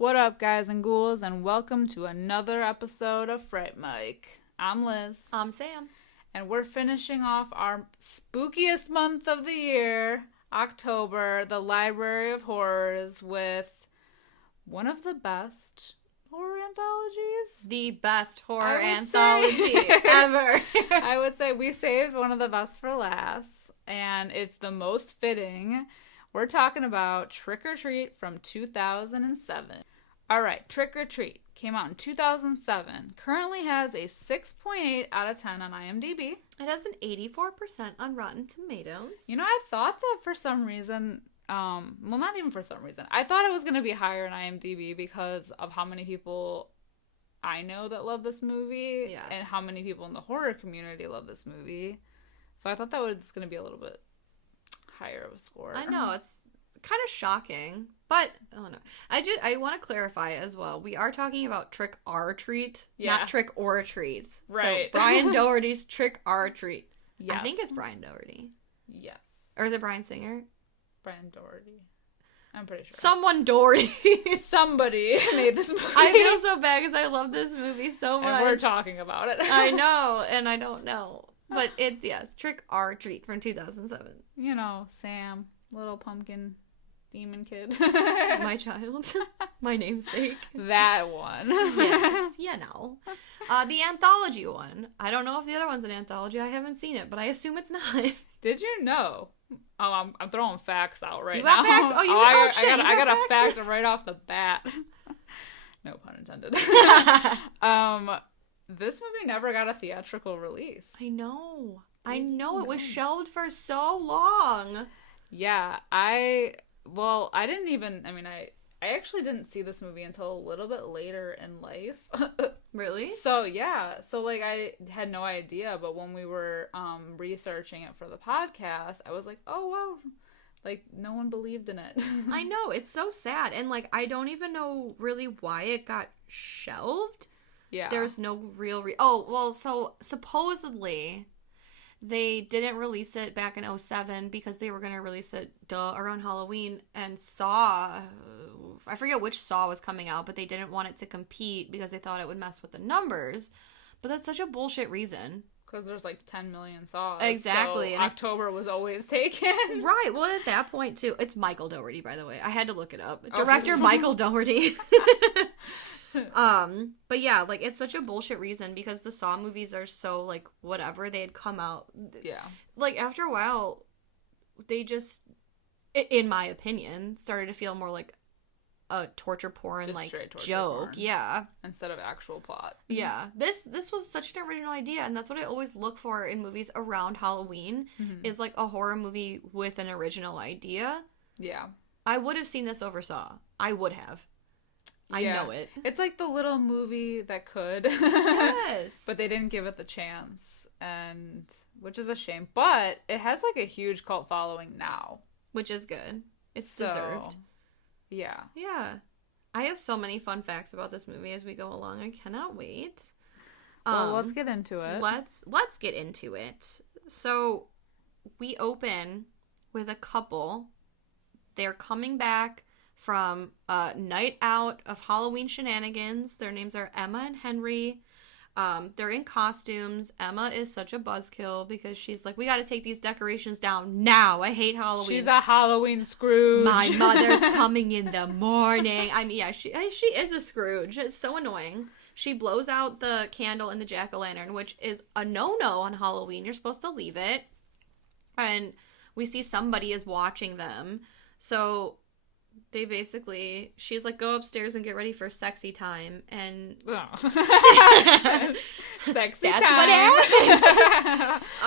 What up, guys and ghouls, and welcome to another episode of Fright Mike. I'm Liz. I'm Sam. And we're finishing off our spookiest month of the year, October, the Library of Horrors, with one of the best horror anthologies. The best horror anthology ever. I would say we saved one of the best for last, and it's the most fitting. We're talking about Trick or Treat from 2007. All right, Trick or Treat came out in 2007. Currently has a 6.8 out of 10 on IMDb. It has an 84% on Rotten Tomatoes. You know, I thought that for some reason, well, not even for some reason. I thought it was going to be higher in IMDb because of how many people I know that love this movie. Yes. And how many people in the horror community love this movie. So I thought that was going to be a little bit higher of a score. I know, it's kind of shocking, but oh no. I want to clarify as well. We are talking about Trick or Treat, not Trick or Treat. Right. So Brian Doherty's Trick or Treat. Yes. I think it's Brian Doherty. Yes. Or is it Brian Singer? Brian Doherty. I'm pretty sure. Someone Doherty. Somebody made this movie. I feel so bad because I love this movie so much. And we're talking about it. I know, and I don't know. But it's, yes, Trick or Treat from 2007. You know, Sam, little pumpkin demon kid. My child. My namesake. That one. Yes, you know. The anthology one. I don't know if the other one's an anthology. I haven't seen it, but I assume it's not. Did you know? Oh, I'm throwing facts out right you now. got facts? Oh, I got a facts? fact right off the bat. No pun intended. This movie never got a theatrical release. I know. It was shelved for so long. Yeah, I actually didn't see this movie until a little bit later in life. Really? So, yeah. So, like, I had no idea, but when we were researching it for the podcast, I was like, oh, wow. Like, no one believed in it. I know. It's so sad. And, like, I don't even know really why it got shelved. Yeah. There's no real oh, well, so supposedly they didn't release it back in 2007 because they were going to release it around Halloween, and Saw, I forget which Saw was coming out, but they didn't want it to compete because they thought it would mess with the numbers. But that's such a bullshit reason. Because there's like 10 million Saws. Exactly. So and October was always taken. Right. Well, at that point, too, it's Michael Dougherty, by the way. I had to look it up. Director Michael Dougherty. But yeah, like, it's such a bullshit reason because the Saw movies are so, like, whatever. They had come out. Yeah. Like, after a while, they just, in my opinion, started to feel more like a torture porn, just like, torture joke. Porn. Yeah. Instead of actual plot. Yeah. This was such an original idea, and that's what I always look for in movies around Halloween, is, like, a horror movie with an original idea. Yeah. I would have seen this over Saw. I would have. I know it. It's like the little movie that could. Yes. But they didn't give it the chance, and which is a shame. But it has like a huge cult following now. Which is good. It's deserved. Yeah. Yeah. I have so many fun facts about this movie as we go along. I cannot wait. Well, let's get into it. Let's get into it. So, we open with a couple. They're coming back from a night out of Halloween shenanigans. Their names are Emma and Henry. They're in costumes. Emma is such a buzzkill because she's like, we got to take these decorations down now. I hate Halloween. She's a Halloween Scrooge. My mother's coming in the morning. I mean, yeah, she is a Scrooge. It's so annoying. She blows out the candle in the jack-o'-lantern, which is a no-no on Halloween. You're supposed to leave it. And we see somebody is watching them. So they basically, she's like, go upstairs and get ready for sexy time. And sexy that's time. What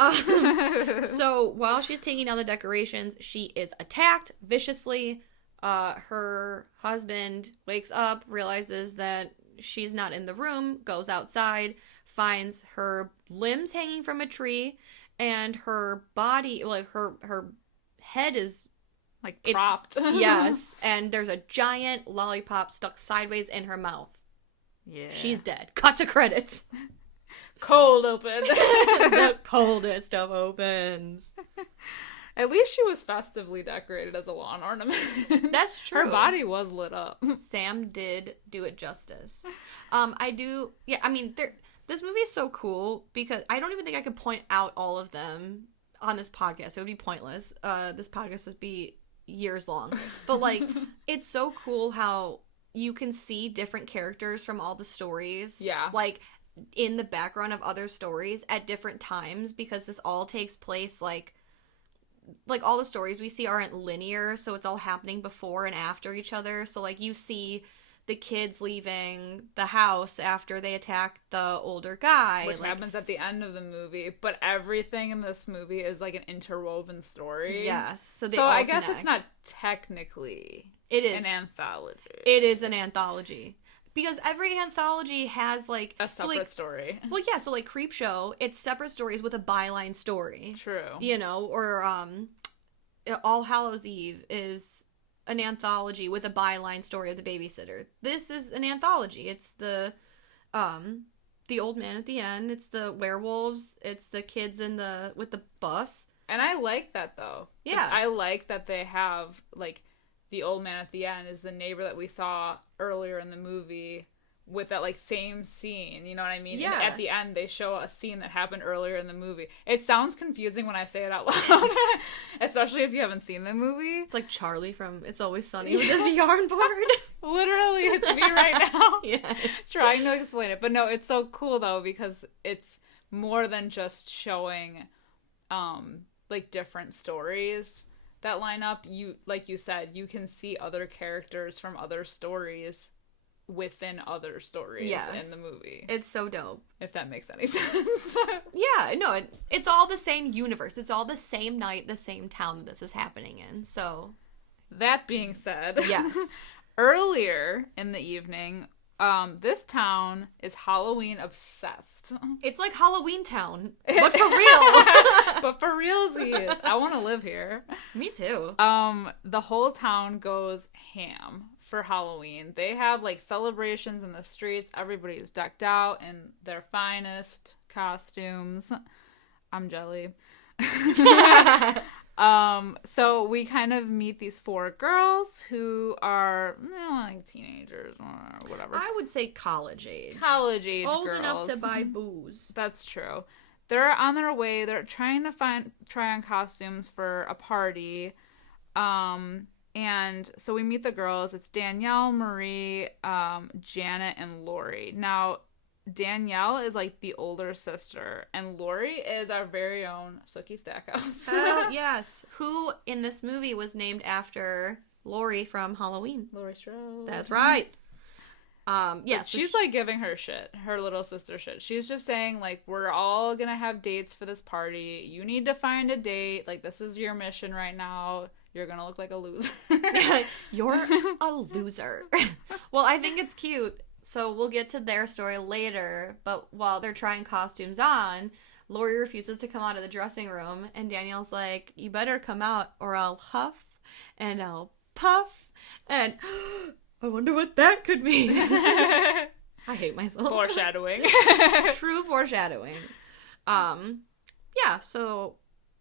happens. So while she's taking down the decorations, she is attacked viciously. Her husband wakes up, realizes that she's not in the room, goes outside, finds her limbs hanging from a tree, and her body, like her head is like propped. Yes, and there's a giant lollipop stuck sideways in her mouth. Yeah. She's dead. Cut to credits. Cold open. The coldest of opens. At least she was festively decorated as a lawn ornament. That's true. Her body was lit up. Sam did do it justice. This movie is so cool because I don't even think I could point out all of them on this podcast. It would be pointless. This podcast would be years long. But, like, it's so cool how you can see different characters from all the stories. Yeah. Like, in the background of other stories at different times, because this all takes place, like all the stories we see aren't linear, so it's all happening before and after each other. So, like, you see the kids leaving the house after they attack the older guy. Which happens at the end of the movie, but everything in this movie is, like, an interwoven story. Yes. So I guess it's not technically an anthology. It is an anthology. Because every anthology has, like... a separate story. Well, yeah, so, like, Creepshow, it's separate stories with a byline story. True. You know, or All Hallows Eve is an anthology with a byline story of the babysitter. This is an anthology. It's the old man at the end. It's the werewolves. It's the kids with the bus. And I like that, though. Yeah. I like that they have, like... the old man at the end is the neighbor that we saw earlier in the movie with that, like, same scene, you know what I mean? Yeah. And at the end, they show a scene that happened earlier in the movie. It sounds confusing when I say it out loud, especially if you haven't seen the movie. It's like Charlie from It's Always Sunny with his yarn board. Literally, it's me right now. Yes. Trying to explain it. But no, it's so cool, though, because it's more than just showing, like, different stories that line up. You, like you said, you can see other characters from other stories within other stories in the movie. It's so dope. If that makes any sense. Yeah, no, it's all the same universe. It's all the same night, the same town that this is happening in. So, that being said, yes. Earlier in the evening, this town is Halloween obsessed. It's like Halloween Town, but for real. But for realsies. I want to live here. Me too. The whole town goes ham for Halloween. They have, like, celebrations in the streets. Everybody is decked out in their finest costumes. I'm jelly. So we kind of meet these 4 girls who are, like, teenagers or whatever. I would say college age. College age Old girls. enough to buy booze. That's true. They're on their way. They're trying to try on costumes for a party. And so we meet the girls. It's Danielle, Marie, Janet, and Lori. Now, Danielle is, like, the older sister, and Lori is our very own Sookie Stackhouse. Oh, yes. Who, in this movie, was named after Lori from Halloween. Laurie Strode. That's right. Yes. So she's, like, giving her shit, her little sister shit. She's just saying, like, we're all gonna have dates for this party. You need to find a date. Like, this is your mission right now. You're gonna look like a loser. You're a loser. Well, I think it's cute. So we'll get to their story later, but while they're trying costumes on, Lori refuses to come out of the dressing room, and Danielle's like, you better come out or I'll huff and I'll puff, and I wonder what that could mean. I hate myself. Foreshadowing. True foreshadowing. Yeah, so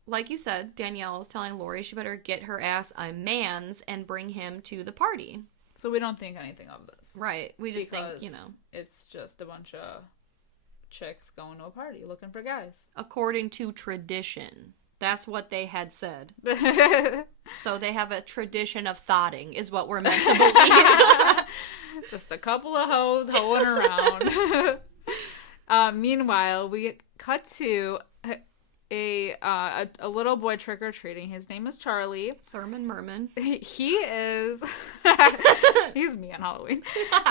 like you said, Danielle is telling Lori she better get her ass a man's and bring him to the party. So we don't think anything of this. Right. We just think, it's just a bunch of chicks going to a party looking for guys. According to tradition. That's what they had said. So they have a tradition of thotting is what we're meant to believe. Just a couple of hoes hoeing around. Meanwhile, we cut to a little boy trick-or-treating. His name is Charlie. Thurman Merman. He is... he's me on Halloween.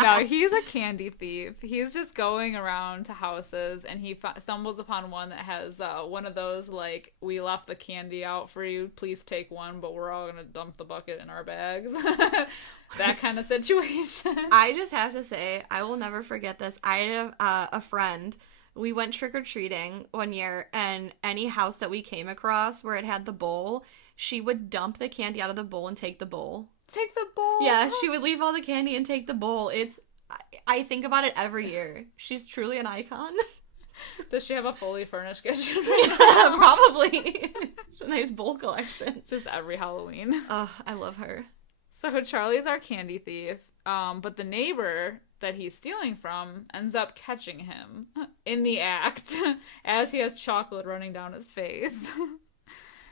No, he's a candy thief. He's just going around to houses, and he stumbles upon one that has one of those, like, we left the candy out for you, please take one, but we're all gonna dump the bucket in our bags. That kind of situation. I just have to say, I will never forget this. I had a friend... We went trick-or-treating one year, and any house that we came across where it had the bowl, she would dump the candy out of the bowl and take the bowl. Take the bowl? Yeah, she would leave all the candy and take the bowl. I think about it every year. She's truly an icon. Does she have a fully furnished kitchen? Yeah, probably. a nice bowl collection. It's just every Halloween. Oh, I love her. So Charlie's our candy thief, but the neighbor that he's stealing from ends up catching him in the act as he has chocolate running down his face.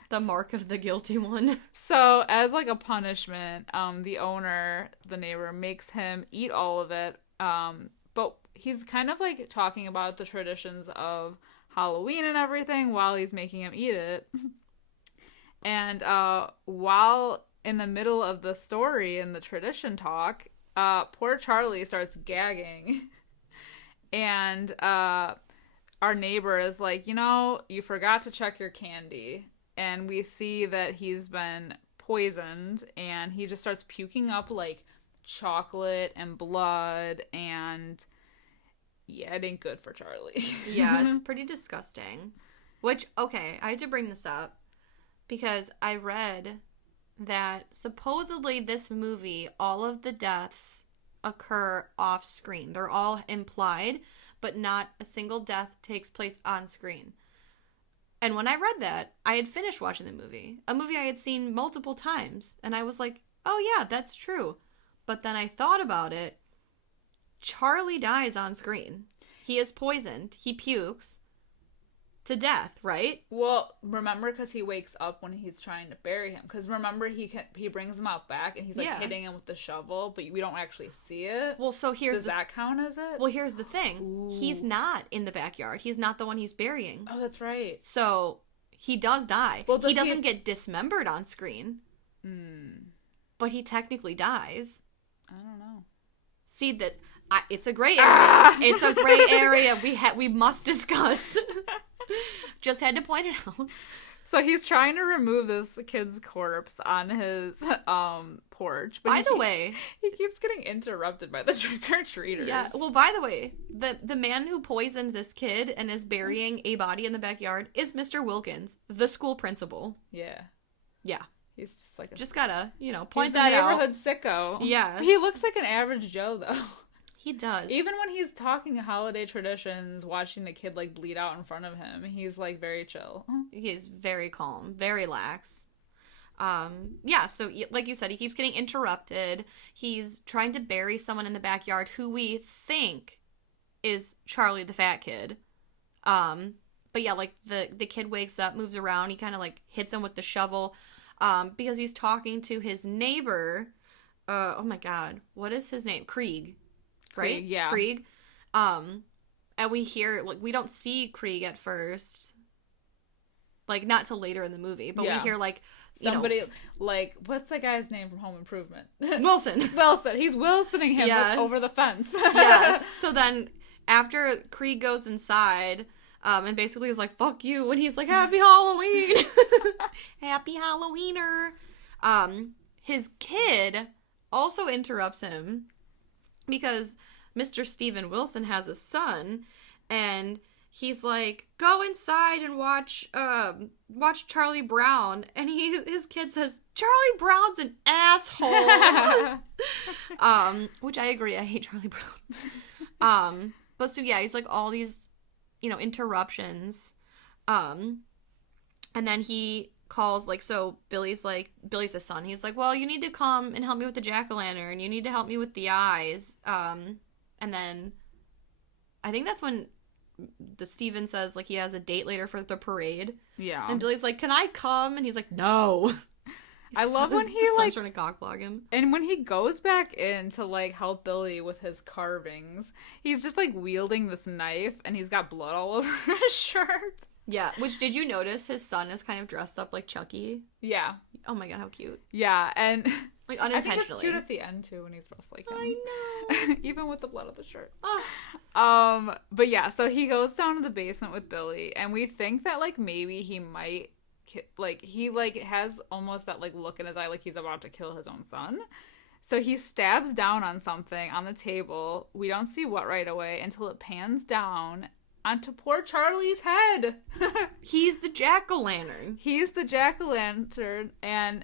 The mark of the guilty one. So as like a punishment, the owner, the neighbor, makes him eat all of it, but he's kind of like talking about the traditions of Halloween and everything while he's making him eat it. And while in the middle of the story and the tradition talk, poor Charlie starts gagging. And our neighbor is like, you forgot to check your candy. And we see that he's been poisoned, and he just starts puking up like chocolate and blood, and yeah, it ain't good for Charlie. Yeah, it's pretty disgusting. Which, okay, I had to bring this up because I read that supposedly this movie, all of the deaths occur off screen. They're all implied, but not a single death takes place on screen. And when I read that, I had finished watching the movie. A movie I had seen multiple times. And I was like, oh yeah, that's true. But then I thought about it. Charlie dies on screen. He is poisoned. He pukes to death, right? Well, remember, because he wakes up when he's trying to bury him. Because remember, he brings him out back, and he's like hitting him with the shovel, but we don't actually see it. Well, so does that count as it? Well, here's the thing. Ooh. He's not in the backyard. He's not the one he's burying. Oh, that's right. So he does die. Well, he doesn't get dismembered on screen. But he technically dies. I don't know. See this? It's a gray area. It's a gray area. We must discuss. Just had to point it out. So he's trying to remove this kid's corpse on his porch. But by the way, he keeps getting interrupted by the trick-or-treaters. Yeah. Well, by the way, the man who poisoned this kid and is burying a body in the backyard is Mr. Wilkins, the school principal. Yeah. Yeah. He's just like just gotta, point he's that out. Neighborhood sicko. Yes. He looks like an average Joe, though. He does. Even when he's talking holiday traditions, watching the kid like bleed out in front of him, he's like very chill. He's very calm, very lax. Yeah, so like you said, he keeps getting interrupted. He's trying to bury someone in the backyard who we think is Charlie the fat kid. But yeah, like the kid wakes up, moves around, he kind of like hits him with the shovel because he's talking to his neighbor. Oh my god, what is his name? Krieg. Right? Krieg, yeah. Krieg. And we hear, like, we don't see Krieg at first. Like, not till later in the movie. But we hear, like, somebody, like, what's that guy's name from Home Improvement? Wilson. He's Wilsoning him over the fence. Yes. So then, after Krieg goes inside, and basically is like, fuck you. And he's like, happy Halloween. Happy Halloweener. His kid also interrupts him. Because Mr. Steven Wilson has a son, and he's like, go inside and watch Charlie Brown. And his kid says, Charlie Brown's an asshole. Which I agree, I hate Charlie Brown. But so yeah, he's like all these, interruptions. And then he calls, like, so Billy's his son. He's like, well, you need to come and help me with the jack-o'-lantern. You need to help me with the eyes. And then I think that's when the Steven says, like, he has a date later for the parade. Yeah. And Billy's like, can I come? And he's like, no. I love when he, like, trying to cockblock him. And when he goes back in to, like, help Billy with his carvings, he's just, like, wielding this knife, and he's got blood all over his shirt. Yeah, which, did you notice his son is kind of dressed up like Chucky? Yeah. Oh my god, how cute. Yeah, and like unintentionally. I think it's cute at the end too when he's dressed like him. I know. Even with the blood on the shirt. Oh. But yeah, so he goes down to the basement with Billy, and we think that like maybe he might like he like has almost that like look in his eye like he's about to kill his own son. So he stabs down on something on the table. We don't see what right away until it pans down onto poor Charlie's head. He's the jack-o'-lantern. He's the jack-o'-lantern, and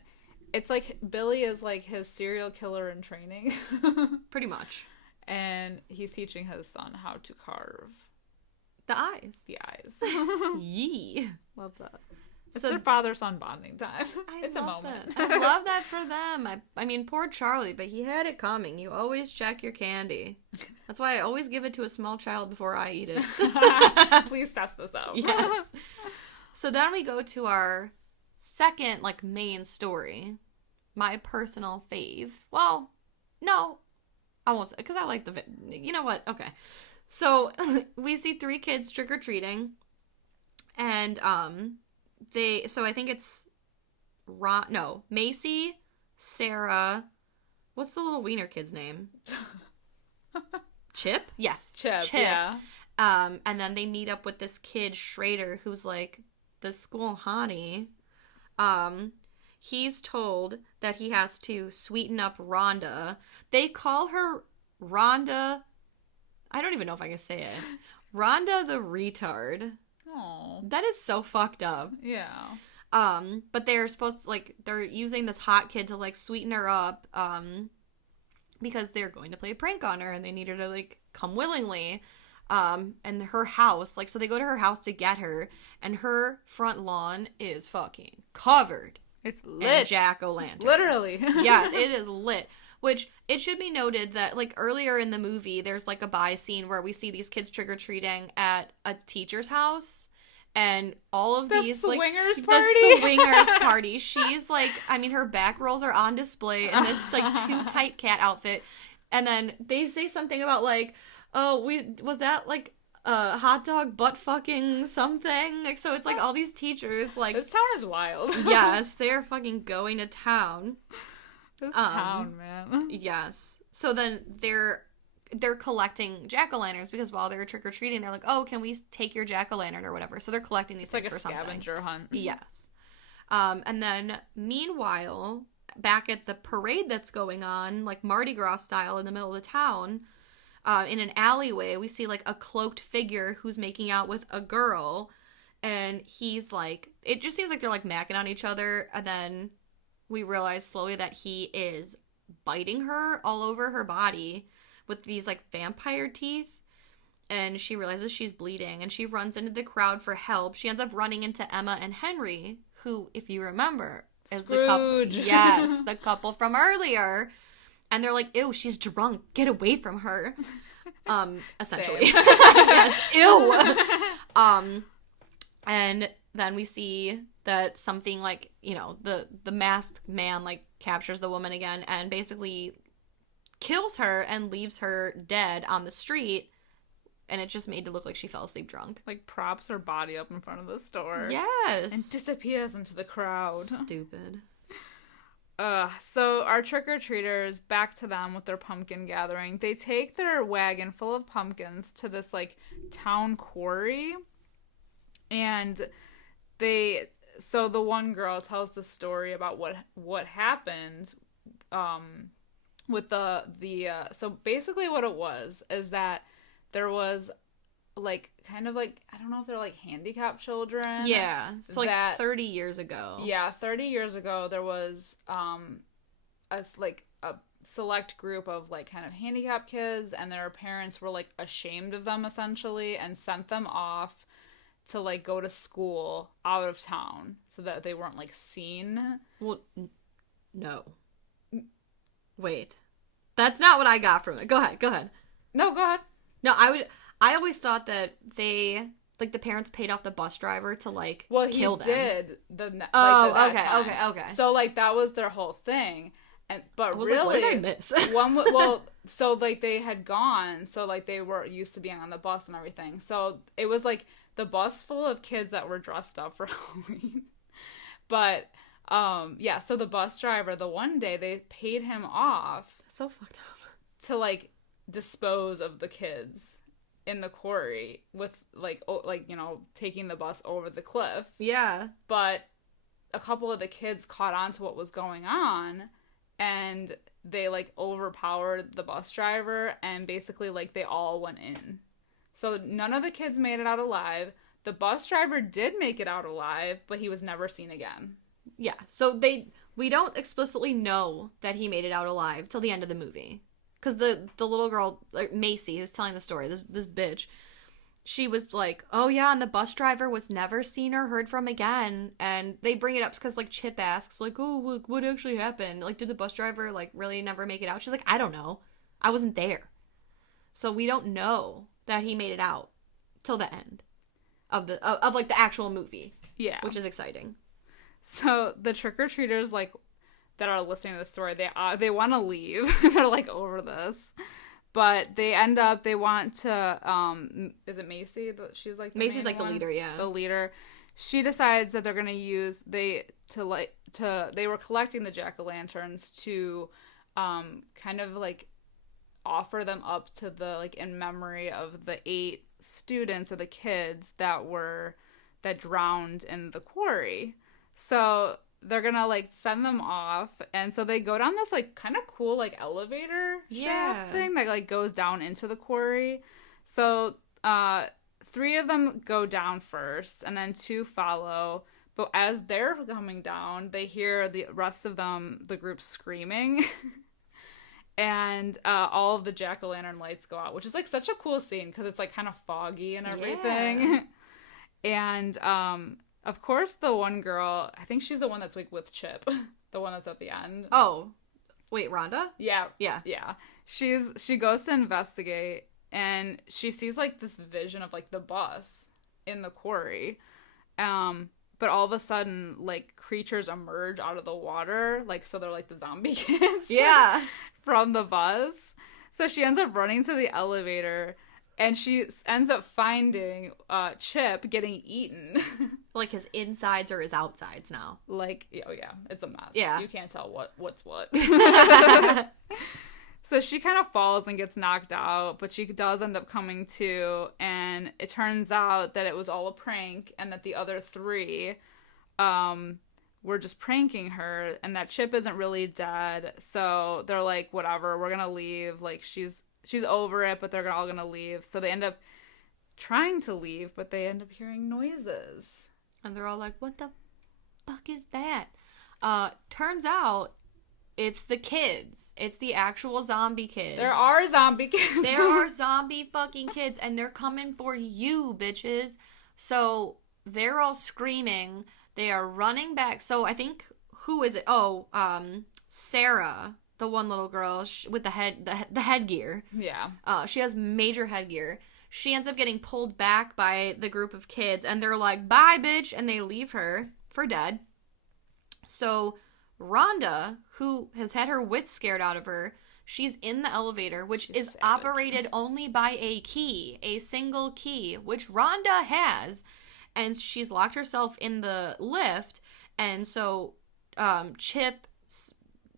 it's like Billy is like his serial killer in training. Pretty much. And he's teaching his son how to carve the eyes. The eyes. Yee. Love that. It's their father-son bonding time. It's a moment. I love that for them. I mean, poor Charlie, but he had it coming. You always check your candy. That's why I always give it to a small child before I eat it. Please test this out. Yes. So then we go to our second, like, main story. My personal fave. Well, no. I won't say, because I like you know what? Okay. So we see 3 kids trick-or-treating. And, so I think it's Macy, Sarah, what's the little wiener kid's name? Chip? Yes. Chip, yeah. And then they meet up with this kid, Schrader, who's like the school hottie. He's told that he has to sweeten up Rhonda. They call her Rhonda, I don't even know if I can say it. Rhonda the retard. Oh. That is so fucked up. Yeah. But they're supposed to, like, they're using this hot kid to, like, sweeten her up, because they're going to play a prank on her and they need her to, like, come willingly. And her house, like, so they go to her house to get her, and her front lawn is fucking covered. It's lit. In jack-o'-lanterns. Literally. Yes, it is lit. Which, it should be noted that, like, earlier in the movie, there's, like, a buy scene where we see these kids trick-or-treating at a teacher's house. And all of these, like... The swingers party. She's, like... I mean, her back rolls are on display in this, like, too tight cat outfit. And then they say something about, like... Oh, was that, like, a hot dog butt fucking something? Like, so it's, like, all these teachers, like... This town is wild. Yes, they're fucking going to town. This town, man. Yes. So then they're collecting jack-o'-lanterns because while they're trick-or-treating, they're like, oh, can we take your jack-o'-lantern or whatever? So they're collecting these things for something. It's like a scavenger hunt. Yes. And then, meanwhile, back at the parade that's going on, like Mardi Gras style in the middle of the town, in an alleyway, we see, like, a cloaked figure who's making out with a girl. And he's, like... It just seems like they're, like, macking on each other. And then... we realize slowly that he is biting her all over her body with these, like, vampire teeth. And she realizes she's bleeding. And she runs into the crowd for help. She ends up running into Emma and Henry, who, if you remember, is Scrooge. the couple. Yes, the couple from earlier. And they're like, ew, she's drunk. Get away from her. Essentially. Yes, ew. And then we see... that something, like, you know, the masked man, like, captures the woman again and basically kills her and leaves her dead on the street, and it's just made to look like she fell asleep drunk. Like, props her body up in front of the store. Yes. And disappears into the crowd. Stupid. So our trick-or-treaters, back to them with their pumpkin gathering. They take their wagon full of pumpkins to this, like, town quarry, and so the one girl tells the story about what happened with so basically what it was is that there was, like, kind of, like, I don't know if they're, like, handicapped children. Yeah. So, like, 30 years ago. Yeah, 30 years ago there was a select group of, like, kind of handicapped kids, and their parents were, like, ashamed of them essentially and sent them off to, like, go to school out of town so that they weren't, like, seen. Well, no. Wait. That's not what I got from it. Go ahead. No, go ahead. No, I always thought that they, like, the parents paid off the bus driver to, like, kill them. Well, he did. Okay. So, like, that was their whole thing. But I was really, like, what did I miss? So, like, they had gone, so, like, they were used to being on the bus and everything. So, it was, like, the bus full of kids that were dressed up for Halloween. But, yeah, so the bus driver, the one day, they paid him off. So fucked up. To, like, dispose of the kids in the quarry with, like, you know, taking the bus over the cliff. Yeah. But a couple of the kids caught on to what was going on, and they, like, overpowered the bus driver, and basically, like, they all went in. So none of the kids made it out alive. The bus driver did make it out alive, but he was never seen again. Yeah, so we don't explicitly know that he made it out alive till the end of the movie. Because the little girl, like Macy, who's telling the story, this bitch, she was like, oh yeah, and the bus driver was never seen or heard from again. And they bring it up because, like, Chip asks, like, oh, what actually happened? Like, did the bus driver, like, really never make it out? She's like, I don't know. I wasn't there. So we don't know that he made it out till the end of the actual movie. Yeah. Which is exciting. So the trick-or-treaters, like, that are listening to the story, they want to leave. They're, like, over this. But they want to, is it Macy? She's, like, Macy's, like, the leader, yeah. The leader. She decides that they're going to use, they were collecting the jack-o'-lanterns to, kind of, like, offer them up to the, like, in memory of the 8 students or the kids that drowned in the quarry. So they're gonna, like, send them off, and so they go down this, like, kind of cool, like, elevator shaft thing that, like, goes down into the quarry. So 3 of them go down first, and then 2 follow. But as they're coming down, they hear the rest of them, the group, screaming. And all of the jack-o'-lantern lights go out, which is, like, such a cool scene because it's, like, kind of foggy and everything. Yeah. And of course, the one girl, I think she's the one that's, like, with Chip, the one that's at the end. Oh, wait, Rhonda? Yeah. She goes to investigate, and she sees, like, this vision of, like, the bus in the quarry. But all of a sudden, like, creatures emerge out of the water, like, so they're, like, the zombie kids. Yeah. From the bus. So she ends up running to the elevator, and she ends up finding Chip getting eaten. Like, his insides or his outsides now. Like, oh yeah, it's a mess. Yeah. You can't tell what's what. So she kind of falls and gets knocked out, but she does end up coming to, and it turns out that it was all a prank, and that the other 3 were just pranking her, and that Chip isn't really dead. So they're like, whatever, we're gonna leave. Like, she's over it, but they're all gonna leave. So they end up trying to leave, but they end up hearing noises. And they're all like, what the fuck is that? Turns out it's the kids. It's the actual zombie kids. There are zombie kids. There are zombie fucking kids, and they're coming for you, bitches. So they're all screaming. They are running back. So I think, who is it? Oh, Sarah, the one little girl with the headgear. Yeah. She has major headgear. She ends up getting pulled back by the group of kids, and they're like, bye, bitch, and they leave her for dead. So Rhonda, who has had her wits scared out of her, she's in the elevator, which is savage. Operated only by a single key, which Rhonda has, and she's locked herself in the lift, and so Chip,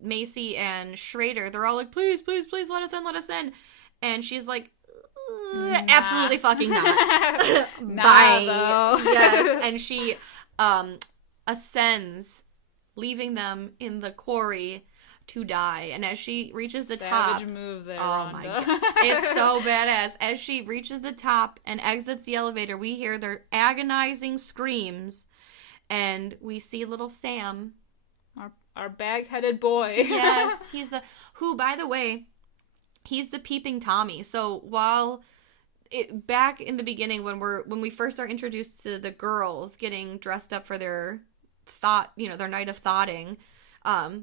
Macy, and Schrader, they're all like, please, please, please, let us in, and she's like, absolutely fucking not. Bye. Yes, and she ascends, leaving them in the quarry to die. And as she reaches the top, move there, oh Rhonda. my god, it's so badass. As she reaches the top and exits the elevator, we hear their agonizing screams, and we see little Sam, our bag-headed boy. Yes, who, by the way, he's the peeping Tommy. So while back in the beginning, when we first are introduced to the girls getting dressed up for their their night of thoughting,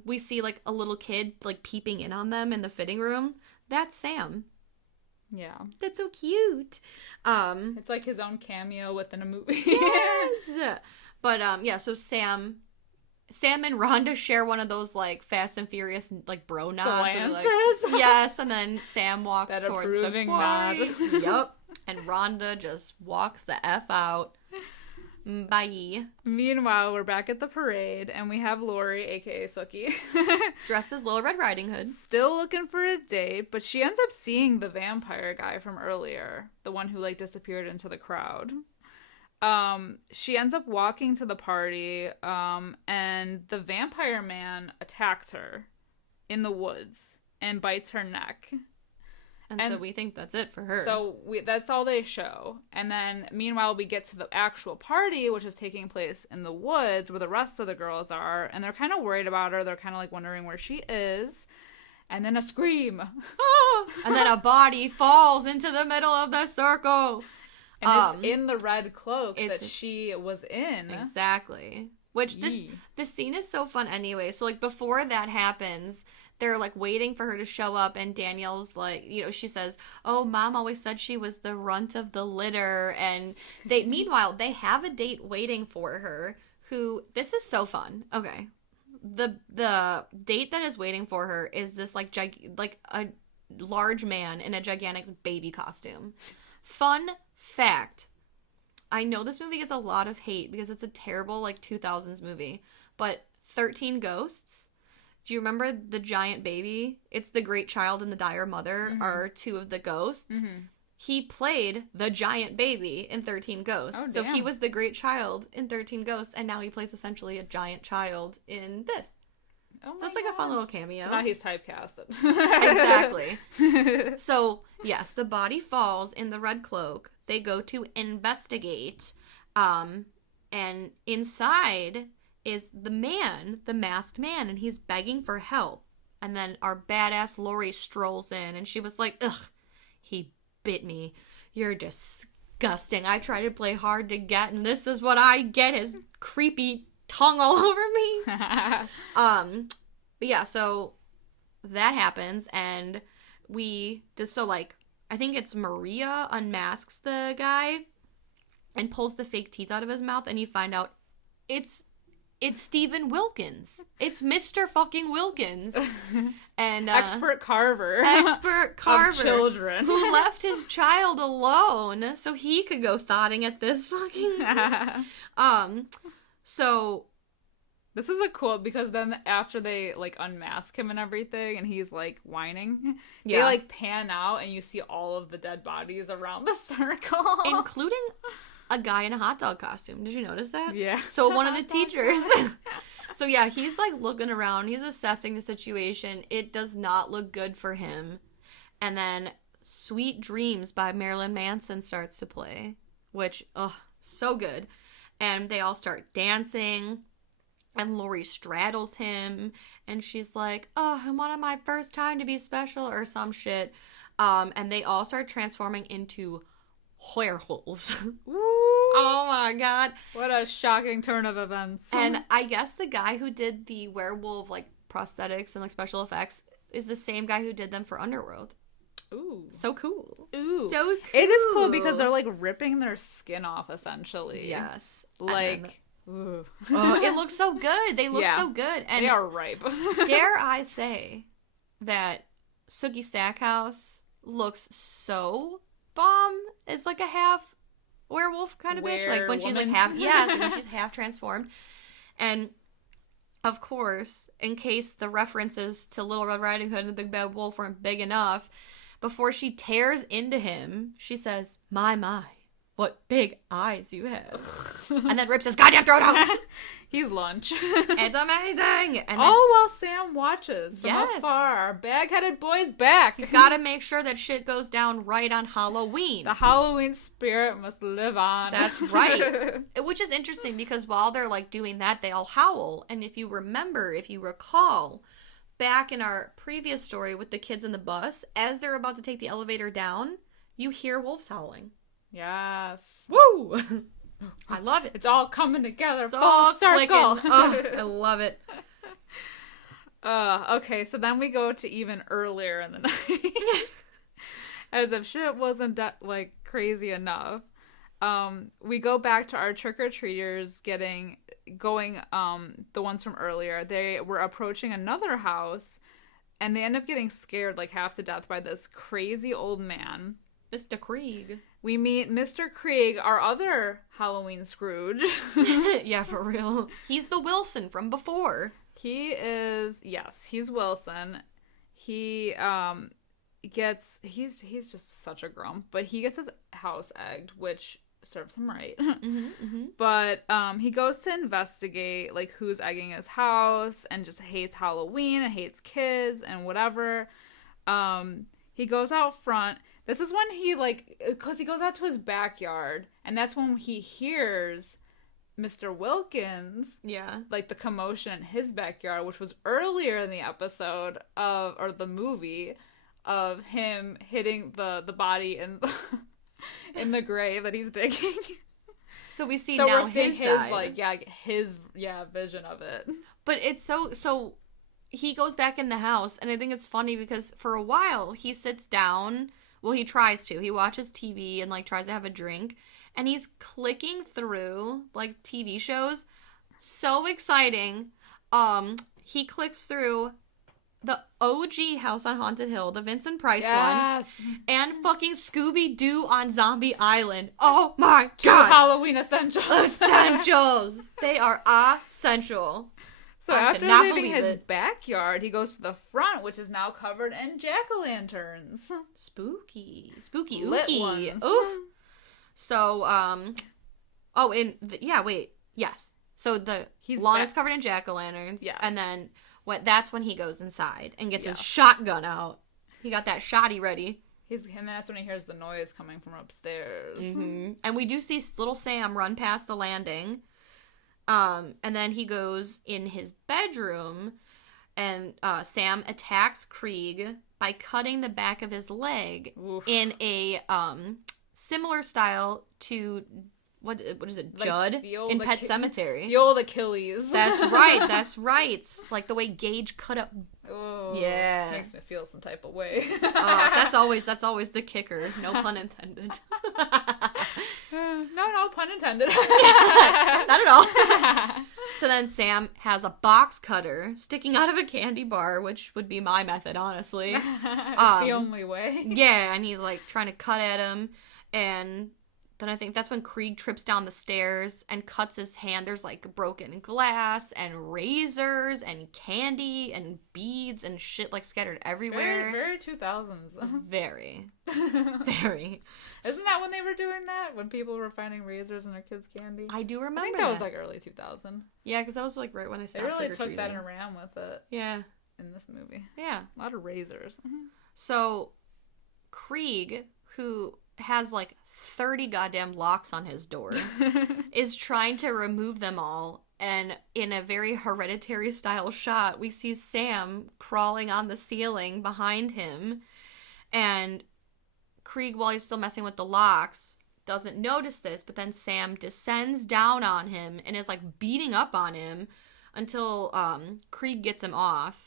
we see, like, a little kid, like, peeping in on them in the fitting room. That's Sam. Yeah. That's so cute. It's like his own cameo within a movie. Yes. But yeah, so Sam and Rhonda share one of those, like, Fast and Furious, like, bro nods. Glances. Like, yes, and then Sam walks that towards the quarry. nod. Yep. And Rhonda just walks the F out. Bye. Meanwhile, we're back at the parade, and we have Lori, aka Sookie, dressed as Little Red Riding Hood. Still looking for a date, but she ends up seeing the vampire guy from earlier, the one who, like, disappeared into the crowd. She ends up walking to the party, and the vampire man attacks her in the woods and bites her neck. And so we think that's it for her. So that's all they show. And then, meanwhile, we get to the actual party, which is taking place in the woods where the rest of the girls are. And they're kind of worried about her. They're kind of, like, wondering where she is. And then a scream. And then a body falls into the middle of the circle. And it's in the red cloak that she was in. Exactly. Which this scene is so fun anyway. So, like, before that happens, they're, like, waiting for her to show up, and Danielle's, like, you know, she says, oh, Mom always said she was the runt of the litter, and meanwhile, they have a date waiting for her, who, this is so fun. Okay. The date that is waiting for her is this, like, a large man in a gigantic baby costume. Fun fact. I know this movie gets a lot of hate because it's a terrible, like, 2000s movie, but 13 Ghosts, do you remember the giant baby? It's the great child and the dire mother are two of the ghosts. Mm-hmm. He played the giant baby in 13 Ghosts. Oh, so he was the great child in 13 Ghosts, and now he plays essentially a giant child in this. Oh, so it's like a fun little cameo. So now he's typecasted. Exactly. So, yes, the body falls in the red cloak. They go to investigate, and inside is the man, the masked man, and he's begging for help. And then our badass Lori strolls in, and she was like, ugh, he bit me. You're disgusting. I try to play hard to get, and this is what I get, his creepy tongue all over me. But yeah, so that happens, and I think it's Maria unmasks the guy and pulls the fake teeth out of his mouth, and you find out it's Stephen Wilkins. It's Mr. fucking Wilkins. And expert carver of children who left his child alone so he could go thotting at this fucking so this is a cool, because then after they, like, unmask him and everything, and he's, like, whining, they, like, pan out, and you see all of the dead bodies around the circle. Including a guy in a hot dog costume. Did you notice that? Yeah. So one of the teachers. So, yeah, he's, like, looking around. He's assessing the situation. It does not look good for him. And then Sweet Dreams by Marilyn Manson starts to play, which, so good. And they all start dancing. And Lori straddles him, and she's like, oh, I wanted my first time to be special, or some shit. And they all start transforming into werewolves. Oh my god. What a shocking turn of events. And I guess the guy who did the werewolf, like, prosthetics and, like, special effects is the same guy who did them for Underworld. Ooh. So cool. Ooh. So cool. It is cool because they're, like, ripping their skin off, essentially. Yes. Like... Ooh. Oh, it looks so good. They look so good. And they are ripe. Dare I say that Sookie Stackhouse looks so bomb as, like, a half werewolf kind of bitch. Like, when she's, like, half... Yes, like, when she's half transformed. And, of course, in case the references to Little Red Riding Hood and the Big Bad Wolf weren't big enough, before she tears into him, she says, my. What big eyes you have. And then rips his goddamn throat out. He's lunch. It's amazing. And all while Sam watches from afar. Our bag-headed boy's back. He's got to make sure that shit goes down right on Halloween. The Halloween spirit must live on. That's right. Which is interesting because while they're, like, doing that, they all howl. And if you recall, back in our previous story with the kids in the bus, as they're about to take the elevator down, you hear wolves howling. Yes. Woo! I love it. It's all coming together. It's all circle. Oh, I love it. Okay, so then we go to even earlier in the night. As if shit wasn't like crazy enough. We go back to our trick-or-treaters going the ones from earlier. They were approaching another house, and they end up getting scared like half to death by this crazy old man. Mr. Krieg. We meet Mr. Krieg, our other Halloween Scrooge. Yeah, for real. He's the Wilson from before. He's Wilson. He's just such a grump, but he gets his house egged, which serves him right. But he goes to investigate, like, who's egging his house, and just hates Halloween and hates kids and whatever. He goes out front. This is when because he goes out to his backyard, and that's when he hears Mr. Wilkins, like, the commotion in his backyard, which was earlier in the episode the movie, of him hitting the body in in the grave that he's digging. So we see so now we're seeing his his side. like his vision of it. But it's so he goes back in the house, and I think it's funny because for a while he sits down. Well, he tries to. He watches TV and like tries to have a drink, and he's clicking through like TV shows. So exciting. He clicks through the OG House on Haunted Hill, the Vincent Price one, and fucking Scooby-Doo on Zombie Island. Oh my Two god. Halloween essentials. Essentials. They are essential. So I after cannot leaving believe his it. backyard, he goes to the front, which is now covered in jack-o'-lanterns. Spooky Lit ooky. ones. Ooh. So, yes. So the lawn is covered in jack-o'-lanterns. Yes. And then that's when he goes inside and gets his Yes. shotgun out. He got that shotty ready. And that's when he hears the noise coming from upstairs. Mm-hmm. And we do see little Sam run past the landing. And then he goes in his bedroom, and Sam attacks Krieg by cutting the back of his leg. Oof. In a similar style to what is it, like Judd in Pet Sematary. The old Achilles. That's right. Like the way Gage cut up. Oh, yeah, makes me feel some type of way. That's always the kicker. No pun intended. No pun intended. Not at all. So then Sam has a box cutter sticking out of a candy bar, which would be my method, honestly. It's the only way. Yeah, and he's like trying to cut at him, and then I think that's when Krieg trips down the stairs and cuts his hand. There's like broken glass and razors and candy and beads and shit like scattered everywhere. Very 2000s. Very. Very. Isn't that when they were doing that? When people were finding razors in their kids' candy? I do remember I think that was like early 2000. Yeah, because that was like right when I stopped. They really took that and ran with it. Yeah. In this movie. Yeah. A lot of razors. So, Krieg, who has like 30 goddamn locks on his door, is trying to remove them all. And in a very Hereditary style shot, we see Sam crawling on the ceiling behind him. And Krieg, while he's still messing with the locks, doesn't notice this, but then Sam descends down on him and is like beating up on him until Krieg gets him off.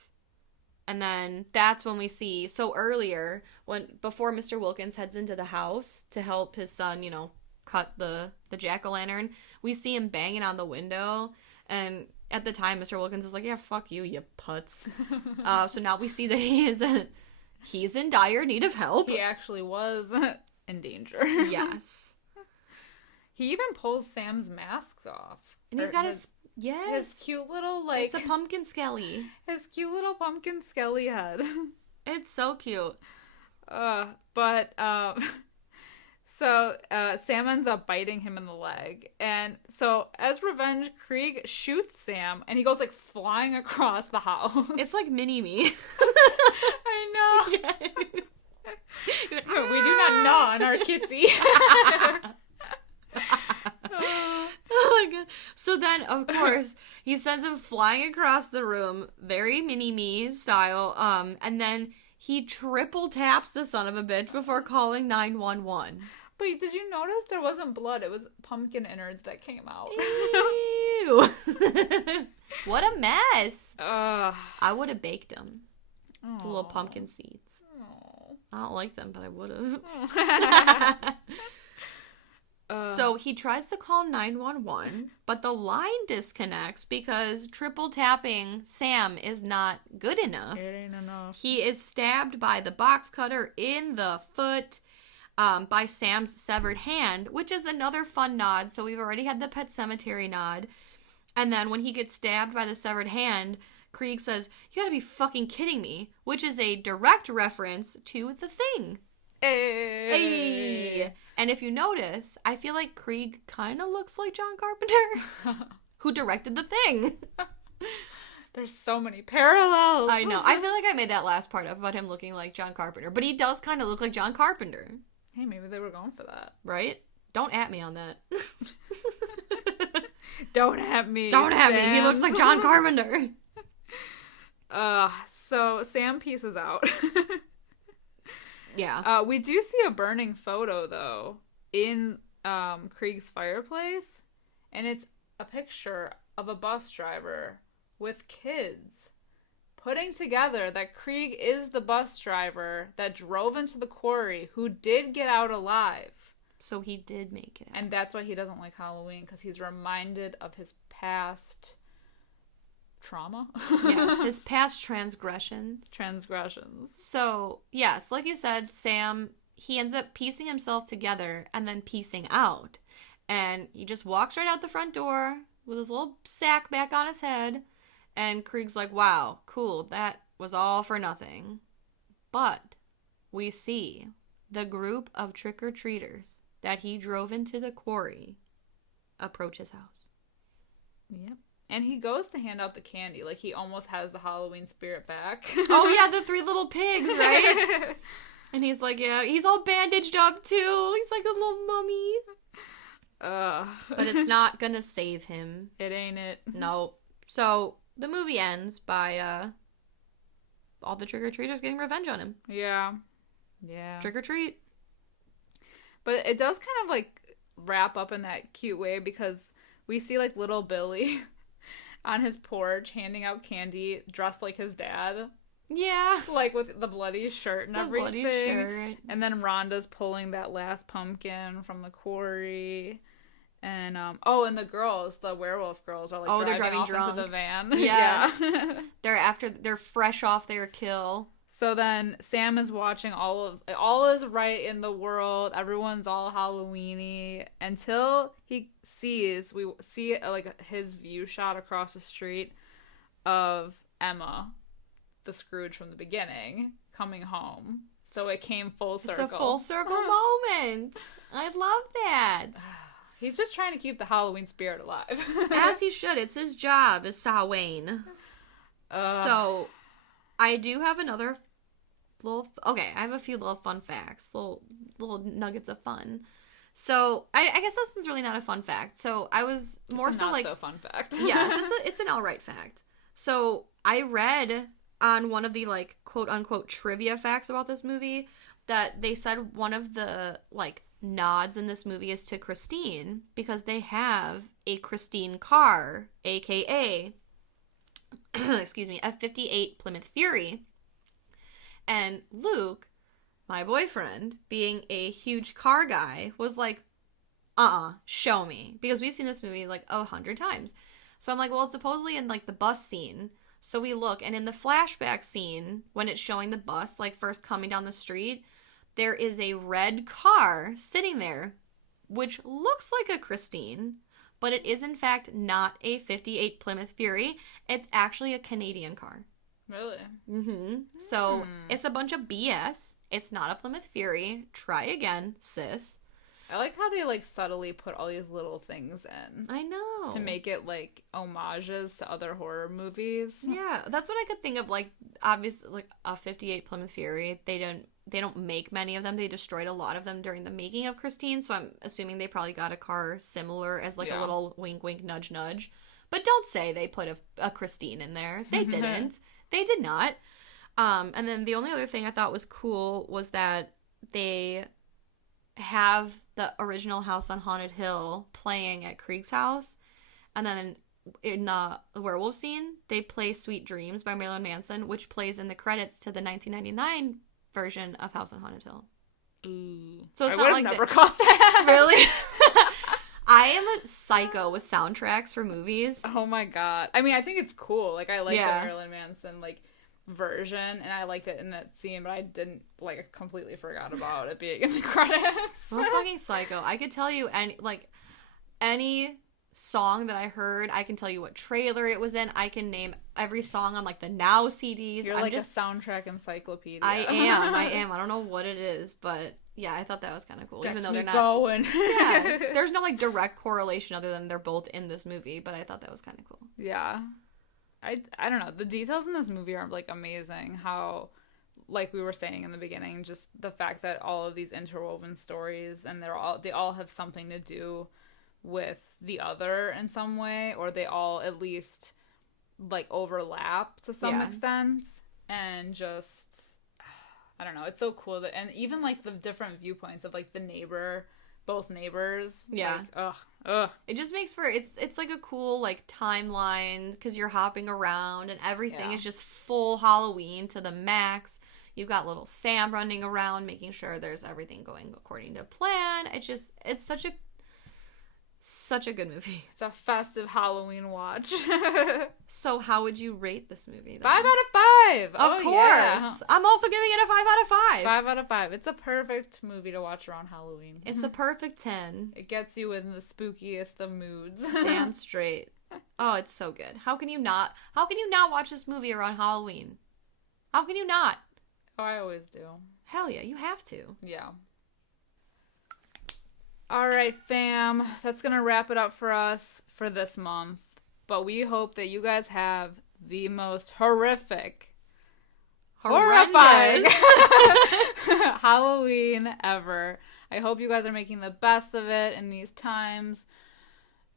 And then that's when we see, so earlier, before Mr. Wilkins heads into the house to help his son, cut the jack-o'-lantern, we see him banging on the window. And at the time, Mr. Wilkins is like, yeah, fuck you, you putz. So now we see that he's in dire need of help. He actually was in danger. Yes. He even pulls Sam's masks off. And he's got his cute little, it's a pumpkin skelly. His cute little pumpkin skelly head. It's so cute. So Sam ends up biting him in the leg. And so as revenge, Krieg shoots Sam and he goes like flying across the house. It's like Mini-Me. I know. Yeah. We do not gnaw on our kitty. Oh my god. So then, of course, he sends him flying across the room, very Mini-Me style, and then he triple taps the son of a bitch before calling 911. But did you notice there wasn't blood? It was pumpkin innards that came out. Ew. What a mess. I would have baked them. Aww. The little pumpkin seeds. Aww. I don't like them, but I would have. So he tries to call 911, but the line disconnects because triple tapping Sam is not good enough. It ain't enough. He is stabbed by the box cutter in the foot by Sam's severed hand, which is another fun nod. So we've already had the Pet Sematary nod. And then when he gets stabbed by the severed hand, Krieg says, "You gotta be fucking kidding me," which is a direct reference to The Thing. Hey. And if you notice, I feel like Krieg kind of looks like John Carpenter, who directed The Thing. There's so many parallels. I know. I feel like I made that last part up about him looking like John Carpenter, but he does kind of look like John Carpenter. Hey, maybe they were going for that. Right? Don't at me on that. Don't at me. Don't at me. He looks like John Carpenter. So Sam pieces out. Yeah. We do see a burning photo, though, in Krieg's fireplace, and it's a picture of a bus driver with kids putting together that Krieg is the bus driver that drove into the quarry who did get out alive. So he did make it out. And that's why he doesn't like Halloween, because he's reminded of his past trauma. Yes, his past transgressions. So, yes, like you said, Sam, he ends up piecing himself together and then piecing out. And he just walks right out the front door with his little sack back on his head. And Krieg's like, wow, cool, that was all for nothing. But we see the group of trick-or-treaters that he drove into the quarry approach his house. Yep. And he goes to hand out the candy. Like, he almost has the Halloween spirit back. Oh, yeah, the 3 little pigs, right? And he's like, yeah, he's all bandaged up, too. He's like a little mummy. But it's not gonna save him. It ain't it. No. So, the movie ends by all the trick-or-treaters getting revenge on him. Yeah. Yeah. Trick-or-treat. But it does kind of, like, wrap up in that cute way, because we see, like, little Billy on his porch handing out candy dressed like his dad. Yeah. Like, with the bloody shirt and everything. Bloody shirt. And then Rhonda's pulling that last pumpkin from the quarry. And, and the girls, the werewolf girls, are, like, they're driving off drunk into the van. Yes. Yeah. They're fresh off their kill. So then Sam is watching all is right in the world. Everyone's all Halloween-y until we see like his view shot across the street of Emma, the Scrooge from the beginning, coming home. So it came full circle. It's a full circle moment. I love that. He's just trying to keep the Halloween spirit alive. As he should. It's his job as Samhain. So I do have another I have a few little fun facts, little nuggets of fun. So I guess this one's really not a fun fact. So I was more so like, not so fun fact. Yes, it's an alright fact. So I read on one of the like quote unquote trivia facts about this movie that they said one of the like nods in this movie is to Christine, because they have a Christine car, aka excuse me, a 58 Plymouth Fury. And Luke, my boyfriend, being a huge car guy, was like, show me. Because we've seen this movie like 100 times. So I'm like, well, it's supposedly in like the bus scene. So we look, and in the flashback scene, when it's showing the bus like first coming down the street, there is a red car sitting there, which looks like a Christine, but it is in fact not a 58 Plymouth Fury. It's actually a Canadian car. Really? Mm-hmm. So it's a bunch of BS. It's not a Plymouth Fury. Try again, sis. I like how they like subtly put all these little things in. I know. To make it like homages to other horror movies. Yeah, that's what I could think of. Like, obviously, like a 58 Plymouth Fury. They don't make many of them. They destroyed a lot of them during the making of Christine. So I'm assuming they probably got a car similar as like a little wink, wink, nudge, nudge. But don't say they put a Christine in there. They didn't. They did not. And then the only other thing I thought was cool was that they have the original House on Haunted Hill playing at Krieg's house. And then in the werewolf scene, they play Sweet Dreams by Marilyn Manson, which plays in the credits to the 1999 version of House on Haunted Hill. Ooh. So it's I not would like have never caught that. Really? I am a psycho with soundtracks for movies. Oh my god. I mean, I think it's cool. Like, I like the Marilyn Manson, like, version, and I liked it in that scene, but I didn't, like, completely forgot about it being in the credits. I'm a fucking psycho. I could tell you any song that I heard. I can tell you what trailer it was in. I can name every song on, like, the Now CDs. You're like just a soundtrack encyclopedia. I am. I don't know what it is, but... Yeah, I thought that was kind of cool. Gets even though me they're not going. Yeah, there's no like direct correlation other than they're both in this movie, but I thought that was kind of cool. Yeah. I don't know. The details in this movie are like amazing. How, like we were saying in the beginning, just the fact that all of these interwoven stories and they all have something to do with the other in some way, or they all at least like overlap to some extent, and just I don't know, it's so cool that, and even like the different viewpoints of like the neighbor both neighbors. Yeah. Like, ugh. It just makes for, it's like a cool, like, timeline, because you're hopping around, and everything is just full Halloween to the max. You've got little Sam running around, making sure there's everything going according to plan. It's such a good movie. It's a festive Halloween watch. So how would you rate this movie, then? 5 out of 5. Of course. Yeah. I'm also giving it a 5 out of 5. 5 out of 5. It's a perfect movie to watch around Halloween. It's a perfect 10. It gets you in the spookiest of moods. Damn straight. Oh, it's so good. How can you not watch this movie around Halloween? How can you not? Oh, I always do. Hell yeah, you have to. Yeah. All right, fam. That's going to wrap it up for us for this month. But we hope that you guys have the most horrific, horrifying Halloween ever. I hope you guys are making the best of it in these times.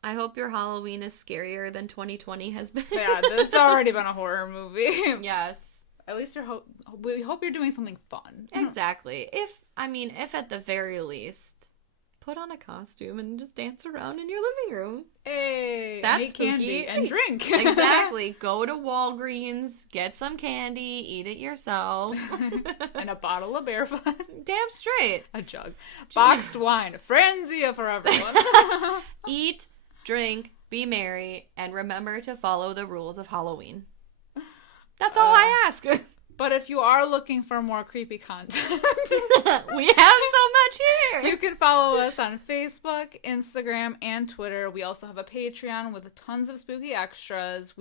I hope your Halloween is scarier than 2020 has been. Yeah, this has already been a horror movie. Yes. At least we hope you're doing something fun. Exactly. If at the very least, put on a costume and just dance around in your living room. Hey, that's make candy and drink. Exactly. Go to Walgreens, get some candy, eat it yourself. And a bottle of Bear Fun. Damn straight. A jug. Boxed wine. Franzia for everyone. Eat, drink, be merry, and remember to follow the rules of Halloween. That's all I ask. But if you are looking for more creepy content, we have so much here. You can follow us on Facebook, Instagram, and Twitter. We also have a Patreon with tons of spooky extras.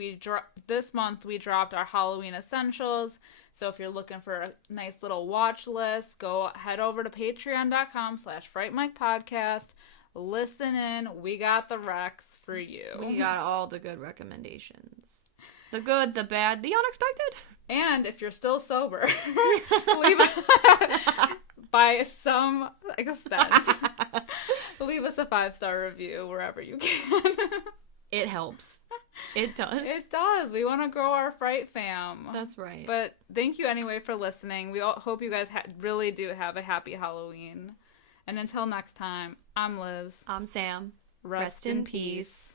This month we dropped our Halloween essentials. So if you're looking for a nice little watch list, head over to patreon.com/FrightMikePodcast. Listen in. We got the recs for you. We got all the good recommendations. The good, the bad, the unexpected. And if you're still sober, by some extent, leave us a 5-star review wherever you can. It helps. It does. It does. We want to grow our Fright fam. That's right. But thank you anyway for listening. We all hope you guys really do have a happy Halloween. And until next time, I'm Liz. I'm Sam. Rest in peace.